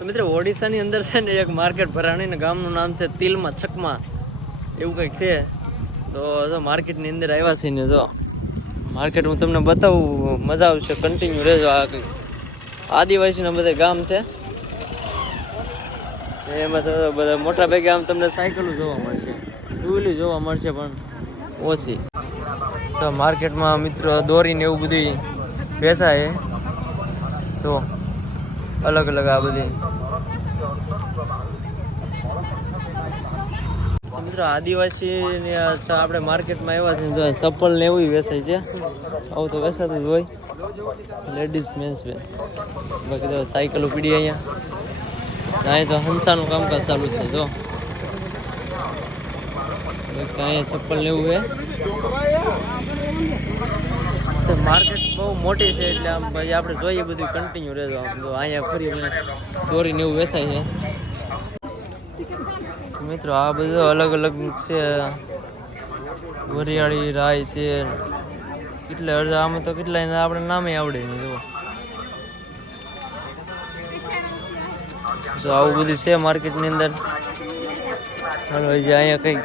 તો મિત્રો ઓડિશાની અંદર છે ને એક માર્કેટ ભરાણી ને ગામનું નામ છે તિલમાં છકમા એવું કંઈક છે. તો જો માર્કેટની અંદર આવ્યા છે ને જો માર્કેટ હું તમને બતાવું, મજા આવશે, કન્ટિન્યુ રહેજો. આ કંઈક આદિવાસીના બધા ગામ છે એમાં તો બધા મોટા ભાગે આમ તમને સાયકલો જોવા મળશે, ટુ વ્હીલર જોવા મળશે પણ ઓછી. તો માર્કેટમાં મિત્રો દોરીને એવું બધું વેચાય તો અલગ અલગ આ બધી. મિત્રો આદિવાસીની આપણે માર્કેટમાં આવ્યા છે જો ચપ્પલ ને એવું વેચાય છે. આવું તો વેચાતું જ હોય, લેડીઝ મેન્સ વેર. બાકી તો સાયકલો પીડી અહીંયા તો હંસાનું કામકાજ ચાલુ છે. જો અહીંયા ચપ્પલ ને એવું છે. માર્કેટ બહુ મોટી છે એટલે આમ ભાઈ આપણે જોઈએ બધું કન્ટિન્યુ રહેજો. આમ તો અહીંયા ફરી દોરીને એવું વેચાય છે. મિત્રો આ બધું અલગ અલગ છે, વરિયાળી રાય છે, કેટલા અડધા આમાં તો કેટલા આપણે નામે આવડે નહીં. જો આવું બધું છે માર્કેટની અંદર. હાલો અહીંયા કંઈક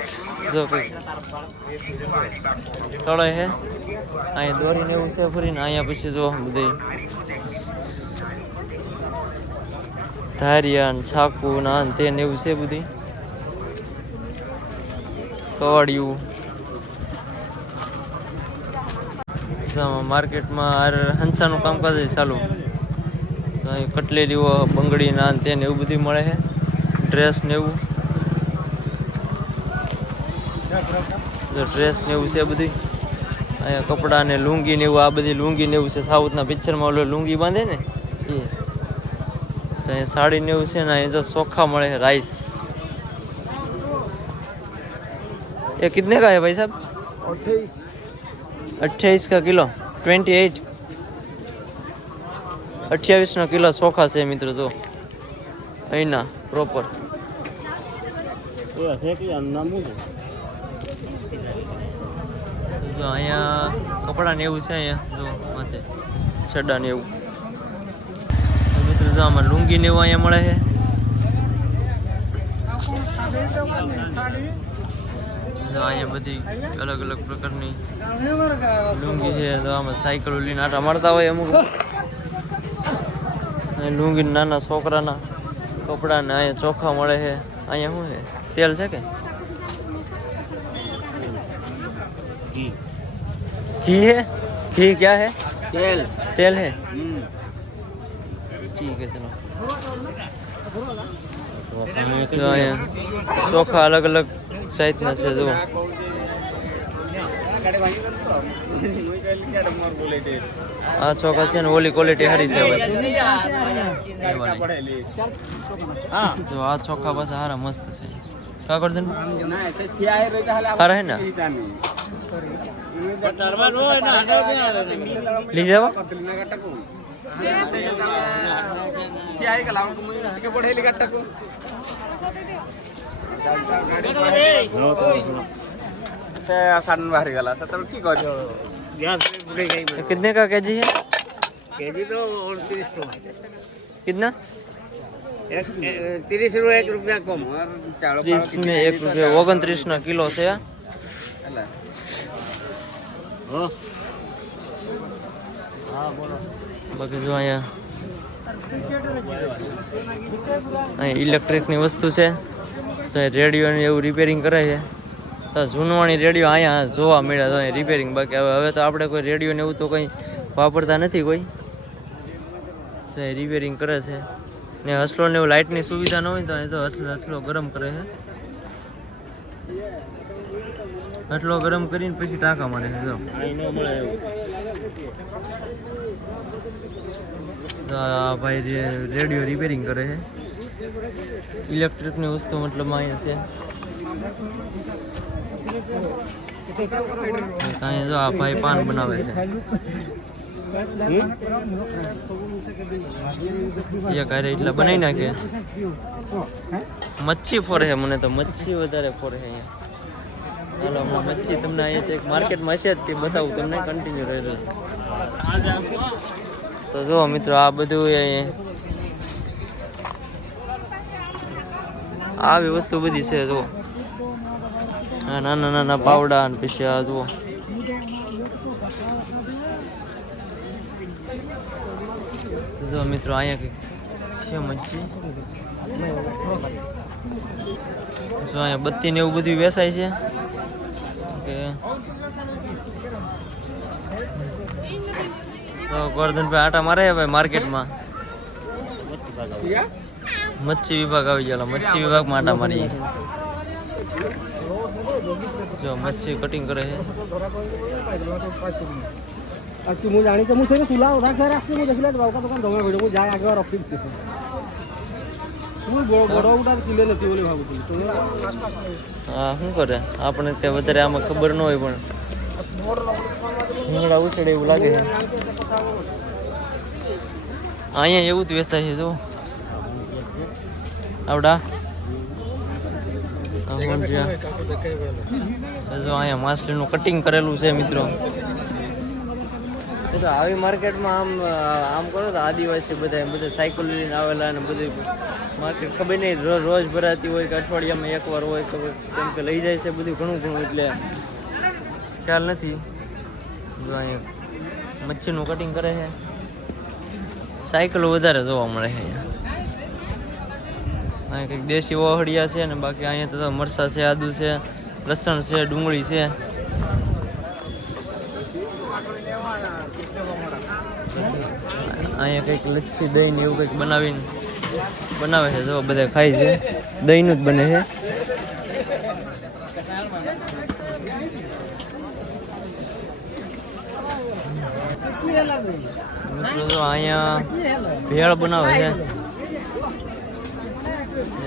જો કંઈક તળે છે, અહીંયા દોરીને એવું છે ફરીને. અહીંયા પછી જો બધી ધારિયા છાકુ ના તેને એવું છે બધી કવાડિયું. માર્કેટમાં હંસાનું કામકાજ ચાલુ. અહીં કટલેરીઓ, બંગડી ના તેને એવું બધું મળે છે, ડ્રેસ ને એવું. ડ્રેસ ને એવું છે બધું. અહીંયા કપડાં ને લુંગી ને એવું, આ બધી લુંગી ને એવું છે. સાઉથના પિક્ચરમાં ઓલો લુંગી બાંધે ને એ. અહીંયા સાડી ને એવું છે ને. અહીંયા જો ચોખા મળે છે, રાઈસ. ये कितने का है भाई साहब? 28 का किलो, 28 28 किलो ચોખા છે મિત્રો. જો અહીંના પ્રોપર જો અહીંયા કપડા ને એવું છે. અહીંયા જો માથે છડા ને એવું મિત્રો. જો આમાં લુંગી ને એવું અહીંયા મળે છે. અહીંયા બધી અલગ અલગ પ્રકારની લુંગી છે. તો આમાં સાયકલો લઈને આટા મારતા હોય અમુક. લુંગી નાના છોકરાના કપડા ને અહીંયા ચોખા મળે છે. અહીંયા શું છે? તેલ છે કે घी है? घी क्या है? तेल. तेल है? ठीक है चलो. ચોખા અલગ અલગ સાઈઝના છે. જો આ ચોખા છે ને ઓલી ક્વોલિટી સારી છે. જો આ ચોખા પાછા સારા મસ્ત છે. क्या कर देना है ना लीजिए कितने का केजी है? केजी तो 29 कितना? 30 रुपया 1 रुपया कम. 30 में 1 रुपया 29 ना किलो છે. બાકી જો અહીંયા ઇલેક્ટ્રિકની વસ્તુ છે. રેડિયો ને એવું રિપેરિંગ કરે છે. જૂનવાણી રેડિયો અહીંયા જોવા મળ્યા તો અહીંયા રિપેરિંગ. બાકી હવે તો આપણે કોઈ રેડિયો ને એવું તો કંઈ વાપરતા નથી કોઈ. રિપેરિંગ કરે છે ને. હસલો ને એવું લાઇટની સુવિધા ન હોય તો એ તો હસલો ગરમ કરે છે. હસલો ગરમ કરીને પછી ટાંકા મારે છે. જો ભાઈ રેડિયો રિપેરિંગ કરે છે. ઇલેક્ટ્રિકની વસ્તુ મતલબ અહીંયા છે. અહીંયા જો આ ભાઈ પાન બનાવે છે. એક હારે એટલા બનાવી નાખે. મચ્છી ફોરે છે. મને તો મચ્છી વધારે ફોરે છે અહીંયા. ચાલો હમણાં મચ્છી તમને અહીંયા એક માર્કેટમાં હશે જ તે બતાવું તમને. કન્ટિન્યુ રહેજો. તો જો મિત્રો આ બધું આવી વસ્તુ બધી છે જુઓ. નાના નાના પાવડા અને પછી આ જુઓ. જો મિત્રો અહીંયા કંઈક છે મચ્છી. જો અહીંયા બત્તી ને એવું બધું વેચાય છે કે તો ગોરધનભાઈ આટા મારે ભાઈ માર્કેટમાં. મચ્છી વિભાગ આવી ગયેલો. મચ્છી વિભાગમાં આટા મારી. જો મચ્છી કટિંગ કરે છે. ମୁଁ ଜାଣିଛି ମୁଁ ସେଇଟା ତୁଲା ଅଧା ଘରେ ଆସିଛି ମୁଁ ଦେଖିଲା ବାବୁକା ଦୋକାନ ଜମା ଭିଡ଼ ମୁଁ ଯାଏ ଆଗ ରଖିବି ମୁଁ ବଡ଼ ଗୁଟା କିଲେ ନେତି ବୋଲି ଭାବୁଥିଲି. હા શું કરે આપણે ત્યાં વધારે આમાં ખબર ન હોય પણ ભીંગડા ઉછળે એવું લાગે છે. અહીંયા એવું જ વેચાય છે જો આવડા. જો અહીંયા માછલીનું કટિંગ કરેલું છે મિત્રો. તો આવી માર્કેટમાં આમ કરો તો આદિવાસી બધા સાયકલ લઈને આવેલા અને બધું માર્કેટ ખબર નહીં રોજ ભરાતી હોય કે અઠવાડિયામાં એકવાર હોય ખબર કેમ કે લઈ જાય છે બધું ઘણું ઘણું એટલે ખ્યાલ નથી. જો અહીંયા મચ્છીનું કટિંગ કરે છે. સાયકલો વધારે જોવા મળે છે અહીંયા. કંઈક દેશી ઓહળિયા છે ને બાકી અહીંયા તો મરચાં છે, આદુ છે, લસણ છે, ડુંગળી છે. અહીંયા કંઈક લચ્છી દહીં એવું કંઈક બનાવે છે. જો બધા ખાય છે. દહીંનું જ બને છે. જો અહીંયા ભેળ બનાવે છે.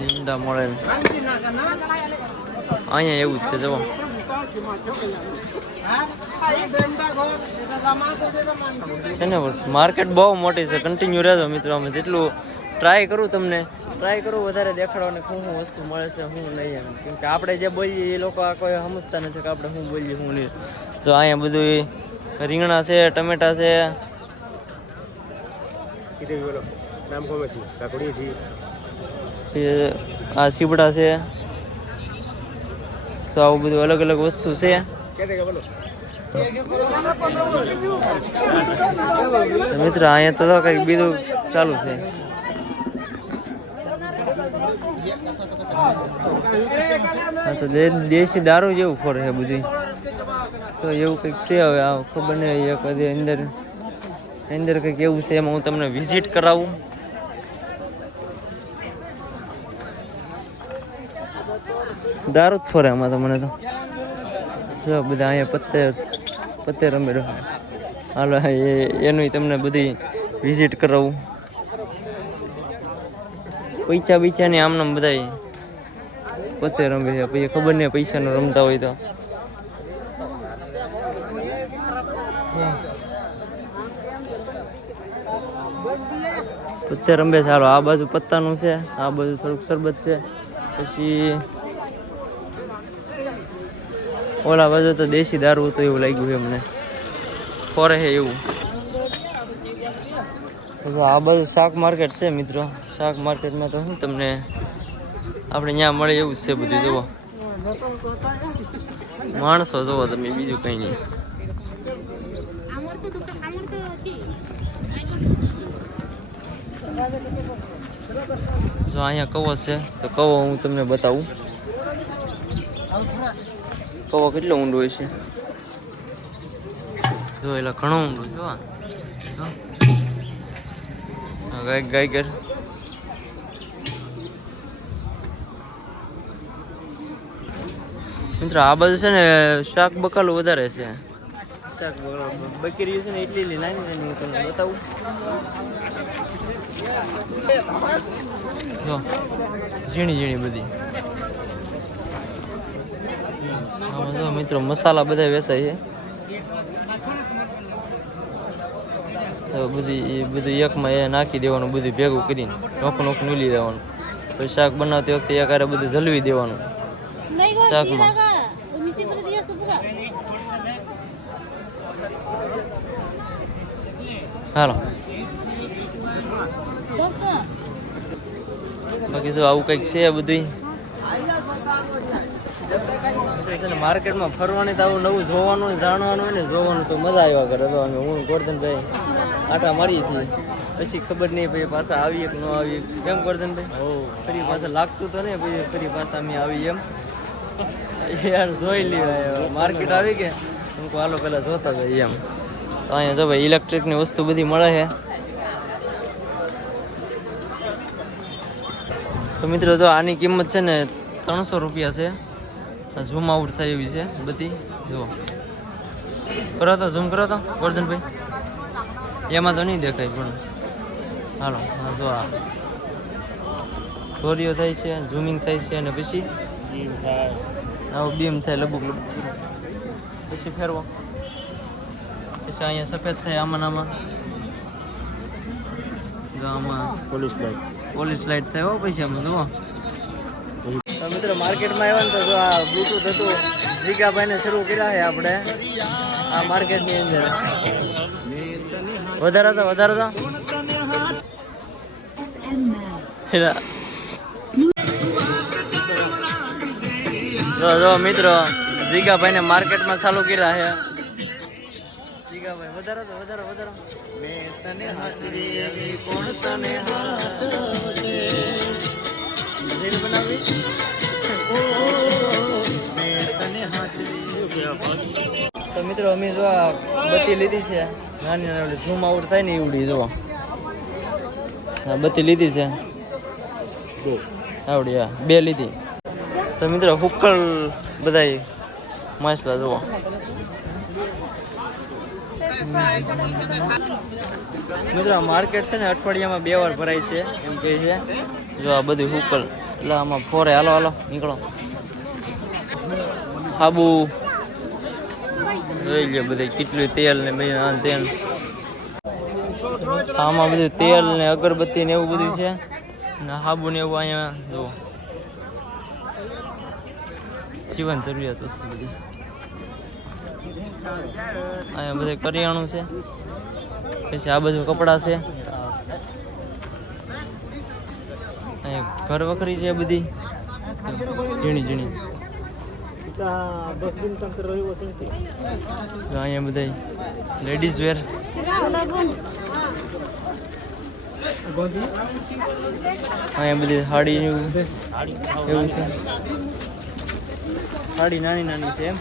ઈંડા મળે અહીંયા એવું જ છે. જો છે ને માર્કેટ બહુ મોટી છે. કન્ટિન્યુ રહેજો મિત્રો. અમે જેટલું ટ્રાય કરું વધારે દેખાડવાની શું શું વસ્તુ મળે છે શું નહીં એમ. કેમ કે આપણે જે બોલીએ એ લોકો આ કોઈ સમજતા નથી કે આપણે શું બોલીએ શું નહીં. તો અહીંયા બધું રીંગણા છે, ટમેટા છે, આ સીબડા છે. તો આવું બધું અલગ અલગ વસ્તુ છે. મિત્ર અહીંયા તો કઈક બીજું ચાલુ છે. તો દેશી દારૂ જેવું ફરે છે બધું. તો એવું કંઈક છે. હવે આ ખબર નહીં કદી અંદર કંઈક એવું છે. એમાં હું તમને વિઝિટ કરાવું. દારૂ જ ફરે આમાં તો મને તો. જો બધા અહીંયા પત્તે રમેલો. હાલો એનું તમને બધી વિઝિટ કરાવું. પૈસા બીચાની આમનામ બધા પત્તે રમે છે. પછી ખબર નહીં પૈસાનું રમતા હોય તો. પત્તે રમે છે. હાલો આ બાજુ પત્તાનું છે, આ બાજુ થોડુંક શરબત છે. પછી ઓલા બાજુ તો દેશી દારૂ હતો એવું લાગ્યું છે અમને. ફરે છે એવું. આ બાજુ શાક માર્કેટ છે મિત્રો. શાક માર્કેટમાં તો શું તમને આપણે ત્યાં મળે એવું જ છે બધું. જુઓ માણસો જુઓ તમે, બીજું કંઈ નહીં. જો અહીંયા કવો છે તો કવો હું તમને બતાવું. કવો કેટલો ઊંડો હોય છે જો. એટલે ઘણો ઊંડો જો. ગાયગર મિત્રો આ બાજુ છે ને શાક બકાલું વધારે છે. શાક બકરી છે ને એટલી નાની હું તમને બતાવું. જો ઝીણી બધી. જો મિત્રો મસાલા બધા વેચાય છે. બધું એકમાં એ નાખી દેવાનું, બધું ભેગું કરીને નોખું નીલી દેવાનું. પછી શાક બનાવતી વખતે એકારે બધું જલવી દેવાનું શાકમાં. હાલો બાકી જો આવું કંઈક છે બધું. મિત્રો છે ને માર્કેટમાં ફરવાની તો આવું નવું જોવાનું જાણવાનું હોય ને જોવાનું તો મજા આવ્યા કરે તો અમે હું ગોરધનભાઈ આટા મારીએ છીએ પછી ખબર નહીં ભાઈ પાછા આવીએ કે ન આવીએ કેમ ગોરધનભાઈ ફરી પાછા લાગતું તો નહીં પછી ફરી પાછા અમે આવીએ એમ યાર જોઈ લઈએ માર્કેટ આવી કે હું હાલો પહેલાં જોતા જઈએ એમ તો અહીંયા જો ભાઈ ઇલેક્ટ્રિકની વસ્તુ બધી મળે છે તો મિત્રો જો આની કિંમત છે ને 300 રૂપિયા છે ઝૂમ આઉટ થાય એવી છે બધી જુઓ કરો તો ઝૂમ કરો તો ગોરધનભાઈ એમાં તો નહીં દેખાય પણ હાલો હા જો આ ચોરીઓ થાય છે ઝૂમિંગ થાય છે અને પછી આવું બીમ થાય લબુક લબુક પછી ફેરવો પછી અહીંયા સફેદ થાય આમાં આમાં આમાં પોલીસ લાઈટ થાય હો પછી આમાં જુઓ તો મિત્રો માર્કેટમાં આવ્યા ને તો જો આ બ્લૂટૂથ હતું જીગાભાઈને શરૂ કર્યા છે આપણે આ માર્કેટની અંદર વધારે જો મિત્રો જીગાભાઈને માર્કેટમાં ચાલુ કર્યા છે જીગાભાઈ વધારે મેં તને હાચવી એવી કોણ તને હાચવશે રીલ બનાવી તો મિત્રો અમે જો આ બત્તી લીધી છે નાની નાની ઝૂમ આઉટ થાય ને એવડી જો હા બત્તી લીધી છે આવડી હા 2 લીધી તો મિત્રો હુક્કલ બધાય મસલા જુઓ મિત્રો માર્કેટ છે ને અઠવાડિયામાં 2 વાર ભરાય છે એમ કહે છે જો આ બધું હુક્કલ એટલે આમાં ફોરે હાલો નીકળો સાબુ જોઈ લે બધું કેટલું તેલ ને બધું તેલ આમાં બધું તેલ ને અગરબત્તી ને એવું બધું છે ને સાબુ ને એવું અહીંયા જુઓ જીવન જરૂરિયાત વસ્તુ બધી અહીંયા બધું કરિયાણું છે પછી આ બધું કપડાં છે અહીંયા ઘર વખરી છે બધી ઝીણી અહીંયા બધા લેડીઝ વેર અહીંયા બધી સાડી એવું છે સાડી નાની છે એમ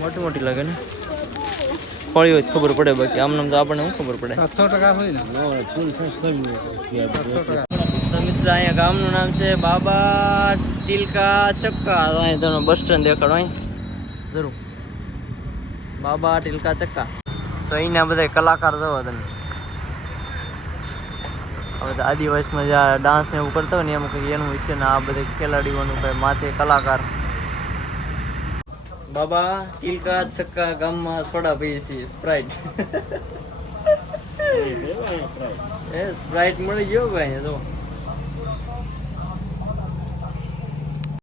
મોટી લાગે ને ફળી હોય ખબર પડે બાકી આમ નામ તો આપણને શું ખબર પડે 700 હોય ને તો મિત્ર અહીંયા ગામનું નામ છે બાબા ટીલકા ચક્કા અહીંયા તમને બસ સ્ટેન્ડ દેખાડો અહીં જરૂર બાબા ટીલકા ચક્કા તો અહીંના બધા કલાકાર જવા તમે હવે તો આદિવાસીમાં જે ડાન્સ ને એવું કરતા હોય ને એમાં કંઈક એનું વિશે ને આ બધા ખેલાડીઓનું કંઈ માથે કલાકાર બાબા ટીલકા ચક્કા ગામમાં સોડા પીએ છીએ સ્પ્રાઇટ સ્પ્રાઇટ મળી ગયો ભાઈ જો